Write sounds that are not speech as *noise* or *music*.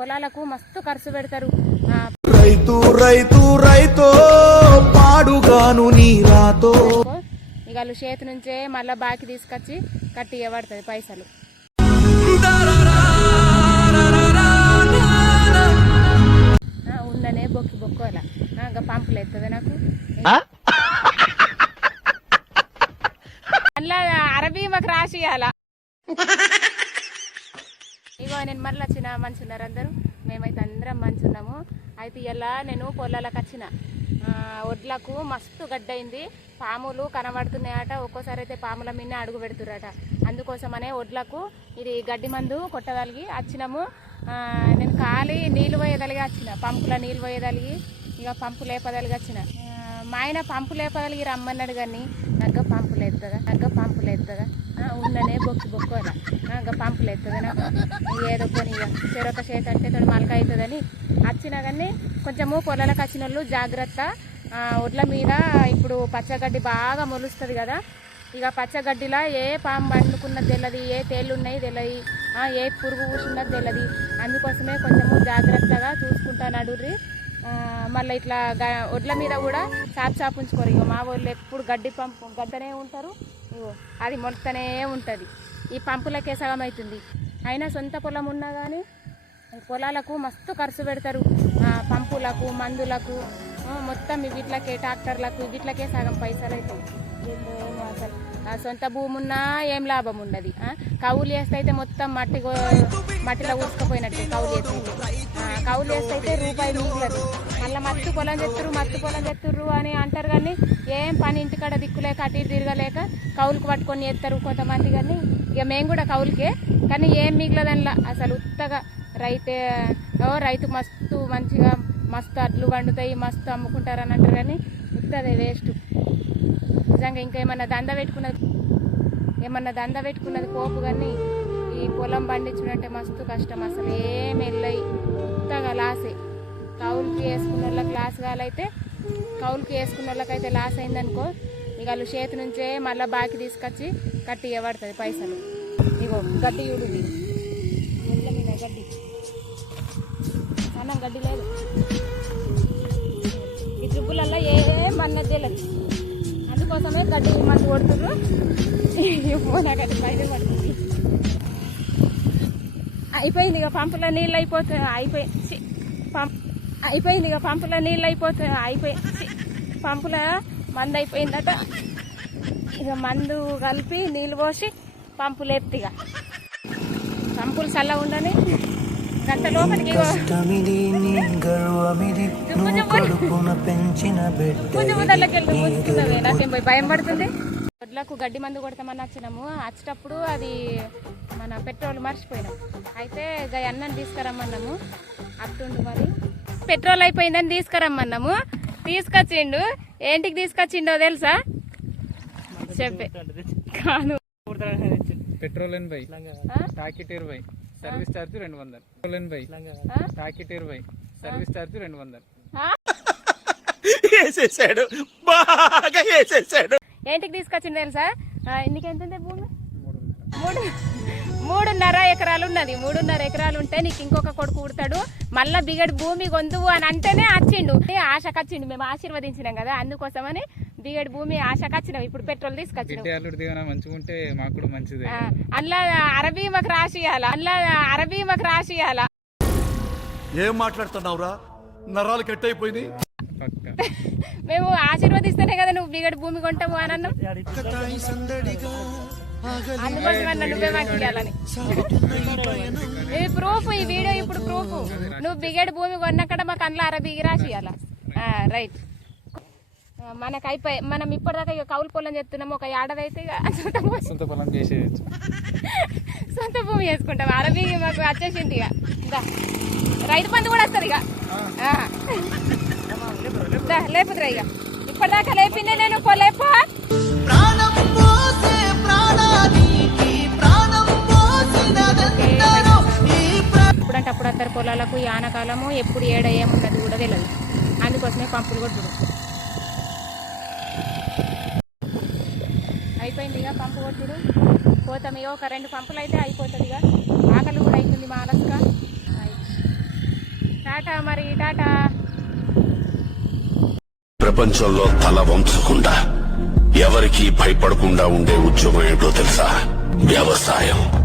పొలాలకు మస్తు ఖర్చు పెడతారు. రైతు రైతు రైతో పాడుగాను నీ రాతో. ఇక వాళ్ళు చేతి నుంచే మళ్ళీ బాకి తీసుకొచ్చి కట్టి ఇవ్వబడుతుంది పైసలు. ఆ, ఉన్ననే బొక్కి బొక్కోలా. ఇంకా పంపులు ఎత్తది నాకు. అందులో అరబీ మాకు రాసి ఇవ్వాలా ఇగో నేను మళ్ళీ వచ్చిన మంచి ఉన్నారు అందరూ. మేమైతే అందరం మంచి ఉన్నాము. అయితే ఇలా నేను పొలాలకు వచ్చిన. వడ్లకు ఒడ్లకు మస్తు గడ్డయింది పాములు కనబడుతున్నాయట. ఒక్కోసారి అయితే పాముల మీద అడుగు పెడుతురట అందుకోసమనే ఒడ్లకు ఇది గడ్డి మందు కొట్టగలిగి వచ్చినాము. నేను ఖాళీ నీళ్ళు పోయేదలిగి వచ్చిన. పంపుల నీళ్ళు పోయేదలిగి ఇక పంపు లేపదలిగి వచ్చిన. మా ఆయన పంపు లేపగలిగి రమ్మన్నాడు కానీ నగ్గ పంపులు ఎత్తదా నగ్గ పంపులు ఎత్తదా ఆ, ఉన్ననే బొక్కి అలా ఇంకా పంపులు ఎత్తదా నాకు ఏదో కొని ఇక చెరొక చేతి అంటే తను మలక అవుతుందని వచ్చినా కానీ కొంచెము పొలాలకు వచ్చిన వాళ్ళు జాగ్రత్త ఒడ్ల మీద ఇప్పుడు పచ్చగడ్డి బాగా మొలుస్తుంది కదా. ఇక పచ్చగడ్డిలా ఏ పాము పండుకున్నది తెల్లది ఏ తేళ్ళు ఉన్నాయి తెల్లది ఏ పురుగు కూర్చున్నది తెల్లది. అందుకోసమే కొంచెము జాగ్రత్తగా చూసుకుంటా నడుర్రి మళ్ళీ ఇట్లా గ- ఒడ్ల మీద కూడా చాప్ చాపు ఉంచుకోరు. ఇక మా వాళ్ళు ఎప్పుడు గడ్డి పంపు గడ్డనే ఉంటారు. ఇగో అది మొలతనే ఉంటుంది. ఈ పంపులకే సగం అవుతుంది అయినా సొంత పొలం ఉన్నా కానీ పొలాలకు మస్తు ఖర్చు పెడతారు. పంపులకు మందులకు మొత్తం వీటిలకే ట్రాక్టర్లకు వీటిలకే సగం పైసలు అవుతాయి అసలు. ఆ, సొంత భూమి ఉన్నా ఏం లాభం ఉండదు. కౌలు వేస్తే అయితే మొత్తం మట్టి మట్టిలో ఊసుకుపోయినట్టు కౌలు చేస్తే. కౌలు వేస్తే అయితే రూపాయి మిగలదు. మళ్ళీ మత్తు పొలం చెత్తురు మత్తు పొలం చెత్తురు అని అంటారు కానీ ఏం పని ఇంటికాడ దిక్కులేక అటు ఇటు తిరగలేక కౌలుకు పట్టుకొని చేస్తారు కొంతమంది కానీ ఇక మేము కూడా కౌలుకే. కానీ ఏం మిగిలదనిలా? అసలు ఉత్తగా రైతే రైతు మస్తు మంచిగా మస్తు అడ్లు పండుతాయి మస్తు అమ్ముకుంటారు అని అంటారు కానీ ఉత్తదే వేస్ట్. నిజంగా ఇంకా ఏమన్నా దంద పెట్టుకున్నది ఏమన్నా దంద పెట్టుకున్నది పోపు కానీ ఈ పొలం పండించుడంటే మస్తు కష్టం. అసలు ఏమి వెళ్ళాయి. అంతా లాసే. కౌలుకి వేసుకున్న వాళ్ళకి లాస్ కాలైతే కౌలుకి వేసుకున్న వాళ్ళకైతే లాస్ అయిందనుకో ఇక వాళ్ళు చేతి నుంచే మళ్ళీ బాకి తీసుకొచ్చి కట్టి ఇవ్వబడుతుంది పైసలు. ఇగో గడ్డి ఇవ్వడు ఇది. మీద గడ్డి అన్నం గడ్డి లేదు. ఈ ట్రిప్పులల్లో ఏ మన్నది లేదు. అందుకోసమే గడ్డి మనకు కొడుతున్నారు నాకైతే బయట పడుతుంది. అయిపోయింది ఇక పంపులో నీళ్ళు అయిపోతుంది అయిపోయి పంప్ అయిపోయింది ఇక పంపులో నీళ్ళు అయిపోతుంది అయిపోయి పంపుల మందు అయిపోయిందట. ఇక మందు కలిపి నీళ్ళు పోసి పంపు లేపుతి ఇక. పంపులు చల్ల ఉండని గంట లోపలికి పెంచిన నాకేం పోయి భయం పడుతుంది? వడ్లకు గడ్డి మందు కొడతామని వచ్చినాము వచ్చేటప్పుడు అది మన పెట్రోల్ మర్చిపోయినాం. అయితే గా అన్నం తీసుకురమ్మన్నాము. అట్టుండు మరి. పెట్రోల్ అయిపోయిందని తీసుకురమ్మన్నాము. తీసుకొచ్చిండు. ఏంటికి తీసుకొచ్చిండో తెలుసా? చెప్పే. కాను పెట్రోల్ ఎనభై? ప్యాకెట్ ఇరవై. సర్వీస్ ఛార్జ్ రెండు వందలు. పెట్రోల్ ఎనభై? ప్యాకెట్ ఇరవై. సర్వీస్ ఛార్జ్ రెండు వందలు. ఆ? *laughs* వేసేసాడు బాగా వేసేసాడు ఏంటికి తీసుకొచ్చిండు తెలుసా? నీకెంత ఉంది భూమి? మూడు మూడున్నర ఎకరాలు ఉన్నది. మూడున్నర ఎకరాలు ఉంటే నీకు ఇంకొక కొడుకు పుడతాడు. మళ్ళా బిగడి భూమి గొంతువు అని అంటేనే వచ్చిండు ఆశకు వచ్చిండు మేము ఆశీర్వదించినాం కదా. అందుకోసమని బిగడి భూమి ఆశకు వచ్చినాం ఇప్పుడు పెట్రోల్ తీసుకొచ్చినాం. ఆ, అందులో అరబీ మాకు రాసి ఇవ్వాల అందులో అరబీ మాకు రాసి ఇవ్వాల ఏం మాట్లాడుతున్నావురా? నరాలు కట్ అయిపోయింది పక్క మేము ఆశీర్వదిస్తేనే కదా నువ్వు బిగడి భూమి కొంటావు అని అన్నాం అందుకోసమన్నా నువ్వే మాకు ఇవ్వాలని ఇది ప్రూఫ్ ఈ వీడియో ఇప్పుడు ప్రూఫ్ నువ్వు బిగడి భూమి కొన్నక్కడ మాకు అందులో అరబీ రాసి ఇవ్వాల రైట్ మనకు అయిపోయి మనం ఇప్పటిదాకా ఇక కౌలు పొలం చెప్తున్నాము ఒక ఏడాది అయితే ఇక సొంత భూమి- సొంత పొలం చేసేయచ్చు. సొంత భూమి చేసుకుంటాం అరబీ మాకు వచ్చేసింది ఇక. రైతు బంధు కూడా వస్తుంది ఇక. లేపుదురా ఇక. ఇప్పటిదాకా లేపిందే నేను ఈ ఇప్పుడంటే అప్పుడు అత్తరు పొలాలకు ఈ ఆనకాలము ఎప్పుడు ఏడ ఏమున్నది కూడా తెలియదు అందుకోసమే పంపులు కొట్టుడు. అయిపోయింది ఇక పంపు కొట్టుడు. పోతాం ఇక ఒక రెండు పంపులు అయితే అయిపోతుంది ఇక. ఆకలి కూడా అవుతుంది మా అలస్క. టాటా మరి టాటా. ప్రపంచంలో తల వంచకుండా ఎవరికీ భయపడకుండా ఉండే ఉద్యోగం ఏంటో తెలుసా? వ్యవసాయం.